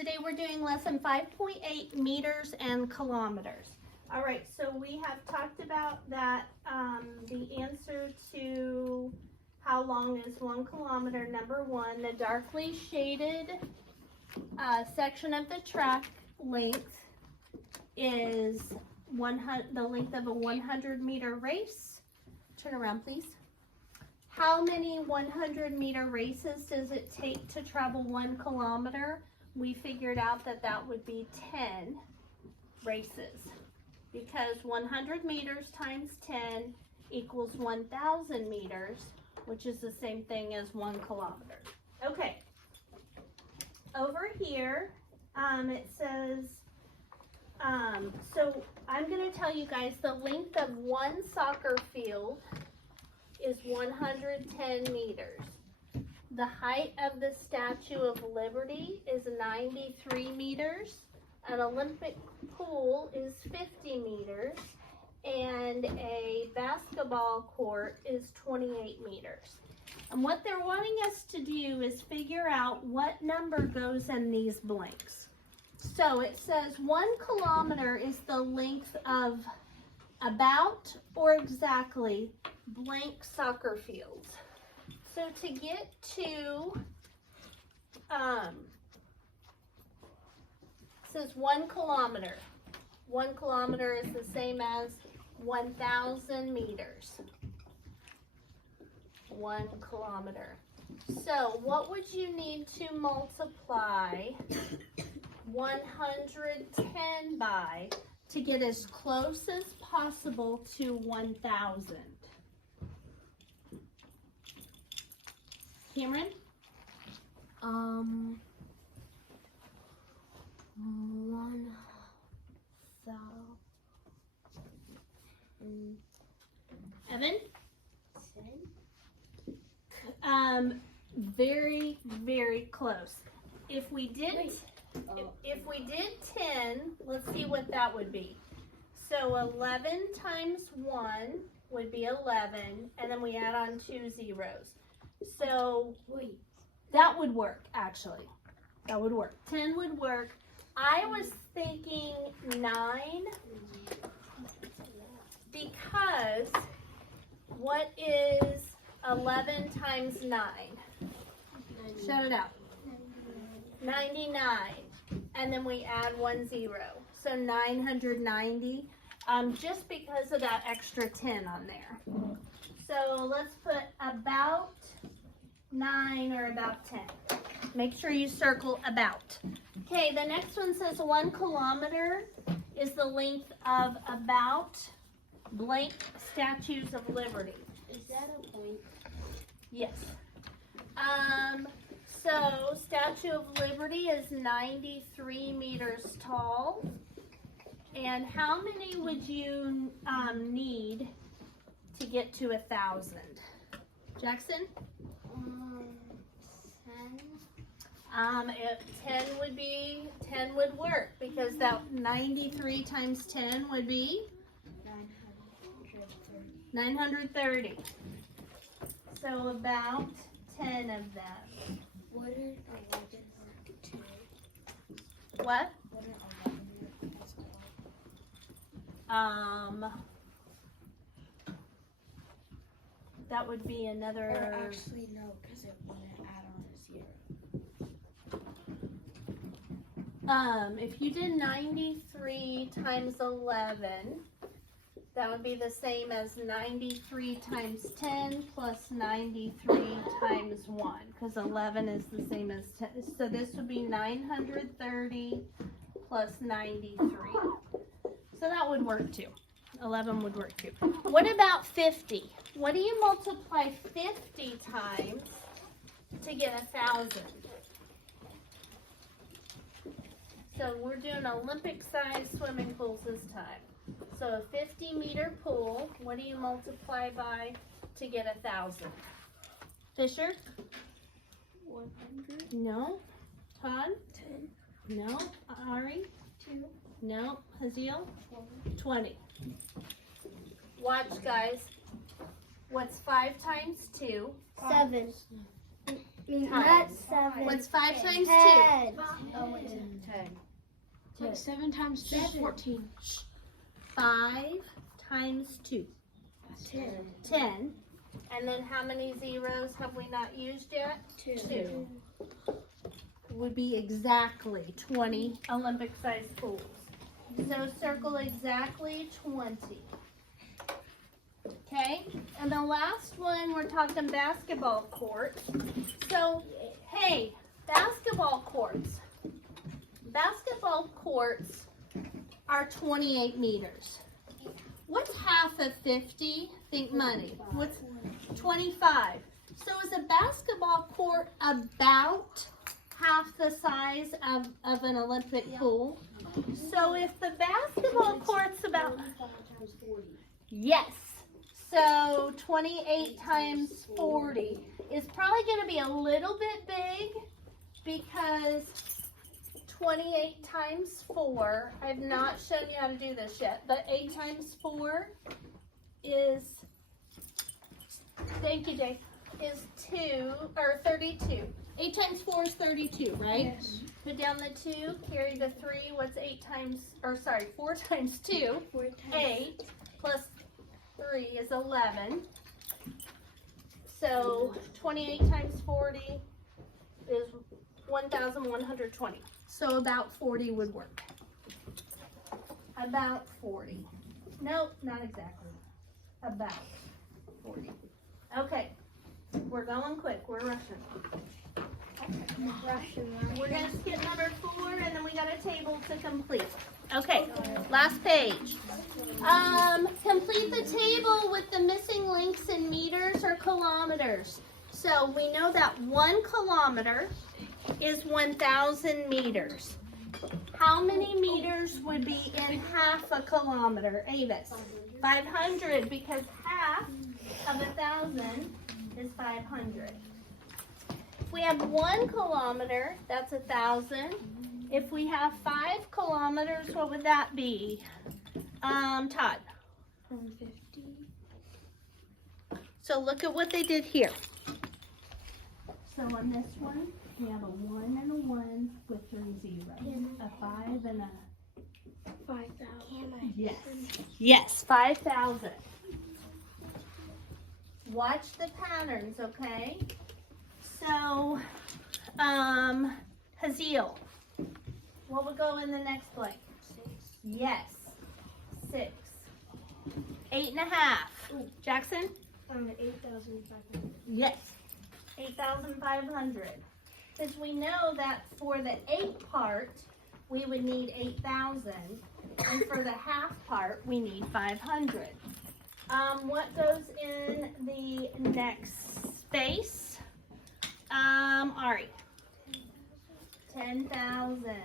Today we're doing lesson 5.8, meters and kilometers. All right, so we have talked about that, the answer to how long is 1 kilometer, number one, the darkly shaded section of the track length is the length of a 100-meter race. Turn around, please. How many 100-meter races does it take to travel 1 kilometer? We figured out that that would be 10 races because 100 meters times 10 equals 1,000 meters, which is the same thing as 1 kilometer. Okay, over here it says, so I'm going to tell you guys the length of one soccer field is 110 meters. The height of the Statue of Liberty is 93 meters. An Olympic pool is 50 meters. And a basketball court is 28 meters. And what they're wanting us to do is figure out what number goes in these blanks. So it says 1 kilometer is the length of about or exactly blank soccer fields. So to get to, it says 1 kilometer. 1 kilometer is the same as 1,000 meters. 1 kilometer. So what would you need to multiply 110 by to get as close as possible to 1,000? Cameron? 1,000. Evan? 10. Very, very close. If we did, if we did 10, let's see what that would be. So 11 times 1 would be 11, and then we add on 2 zeros. So that would work, actually. That would work. 10 would work. I was thinking 9 because what is 11 times 9? Shout it out. 99. And then we add 1 0. So 990, just because of that extra 10 on there. So let's put about 9 or about 10. Make sure you circle about. Okay, the next one says 1 kilometer is the length of about blank Statues of Liberty. Is that a point? Yes. So Statue of Liberty is 93 meters tall. And how many would you need to get to 1,000? Jackson? 10. 10 would work because that 93 times 10 would be 930. So about 10 of them. What are 11 or 2? What? What are 11 as well? That would be another. Or actually no, because it wouldn't add on a 0. If you did 93 times 11, that would be the same as 93 times 10 plus 93 times 1, because 11 is the same as 10. So this would be 930 plus 93. So that would work too. 11 would work too. What about 50? What do you multiply 50 times to get 1,000? So we're doing Olympic-sized swimming pools this time. So a 50-meter pool, what do you multiply by to get 1,000? Fisher? 100. No. Todd? 10. No. Ari? 2. No. Haziel? 4. 20. Watch, guys. What's 5 times 2? 7. Not 7. What's 5 times 2? 10. Oh, wait, 10. It's like 7 times 2 is 14. 5 times 2. 10. 10. And then how many zeros have we not used yet? 2. Would be exactly 20 Olympic-sized pools. So circle exactly 20. Okay? And the last one, we're talking basketball courts. So, hey, basketball courts. Basketball courts are 28 meters. What's half of 50? Think money. What's 25? So is a basketball court about half the size of an Olympic pool? So if the basketball court's about... Yes. So 28 times 40 is probably going to be a little bit big because 28 times 4, I've not shown you how to do this yet, but 8 times 4 is, thank you Dave, is 32. 8 times 4 is 32, right? Yes. Put down the 2, carry the 3, what's 4 times 2? 8 plus 3 is 11. So 28 times 40 is 1,120. So about 40 would work. About 40. Nope, not exactly. About 40. Okay, we're going quick. We're rushing. We're going to skip number 4 and then we got a table to complete. Okay, last page. Complete the table with the missing links in meters or kilometers. So we know that 1 kilometer is 1,000 meters. How many meters would be in half a kilometer, Avis? 500, because half of 1,000 is 500. If we have 1 kilometer, that's 1,000. If we have 5 kilometers, what would that be? Todd. 50. So look at what they did here. So on this one, we have a 1 and a 1 with 3 zeros. A 5 and a... 5,000. Yes. Yes, 5,000. Watch the patterns, okay? So, Haziel, what would go in the next blank? 6. Yes, 6. 8.5. Jackson? 8,500. Yes, 8,500. Because we know that for the 8 part, we would need 8,000. And for the half part, we need 500. What goes in the next space? Ari. 10,000.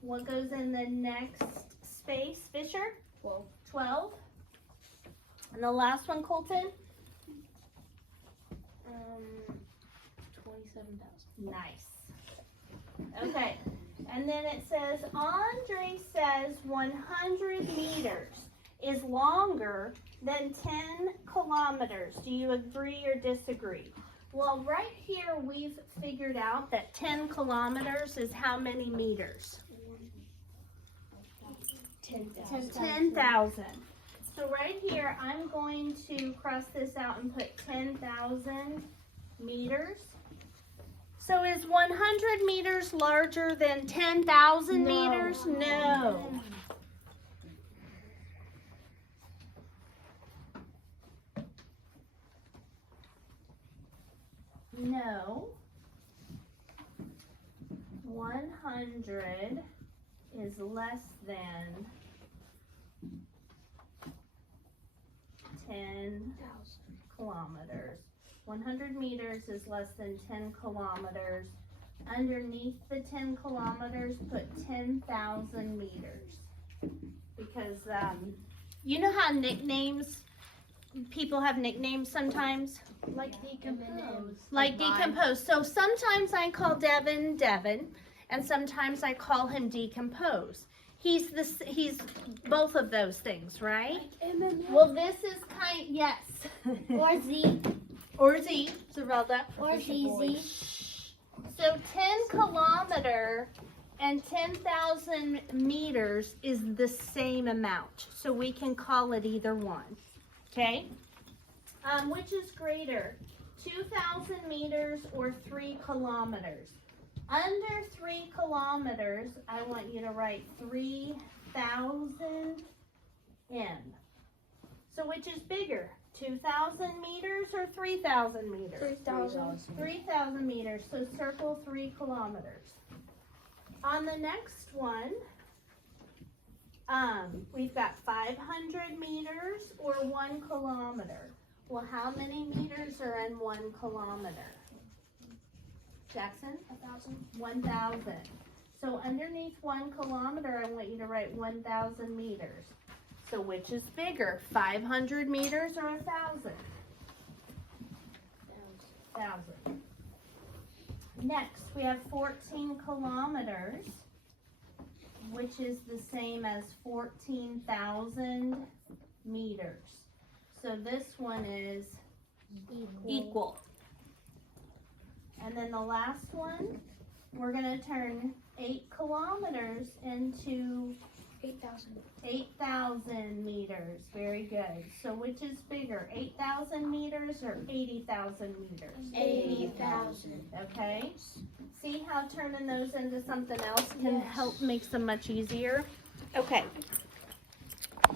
What goes in the next space, Fisher? 12. 12. And the last one, Colton? 27,000. Nice. Okay. And then it says, Andre says 100 meters is longer than 10 kilometers. Do you agree or disagree? Well, right here we've figured out that 10 kilometers is how many meters? 10,000. 10,000. So right here, I'm going to cross this out and put 10,000 meters. So is 100 meters larger than 10,000 meters? No. No. 100 is less than 10 kilometers. 100 meters is less than 10 kilometers. Underneath the 10 kilometers, put 10,000 meters. Because you know how people have nicknames sometimes? Like decomposed. Like decomposed. So sometimes I call Devin, and sometimes I call him Decompose. He's both of those things, right? Well, this is yes. Or Z. Or Z, Zerelda. Or easy. So 10 kilometer and 10,000 meters is the same amount. So we can call it either one. Okay? Which is greater, 2,000 meters or 3 kilometers? Under 3 kilometers, I want you to write 3,000 M. So which is bigger, 2,000 meters or 3,000 meters? 3,000. 3,000 meters, so circle 3 kilometers. On the next one, we've got 500 meters or 1 kilometer. Well, how many meters are in 1 kilometer? Jackson? 1,000. 1,000. So underneath 1 kilometer, I want you to write 1,000 meters. So which is bigger, 500 meters or 1,000? 1,000. Next, we have 14 kilometers, which is the same as 14,000 meters. So this one is equal. And then the last one, we're going to turn 8 kilometers into 8,000. 8,000 meters. Very good. So which is bigger, 8,000 meters or 80,000 meters? 80,000. Okay. See how turning those into something else can help makes them much easier? Okay.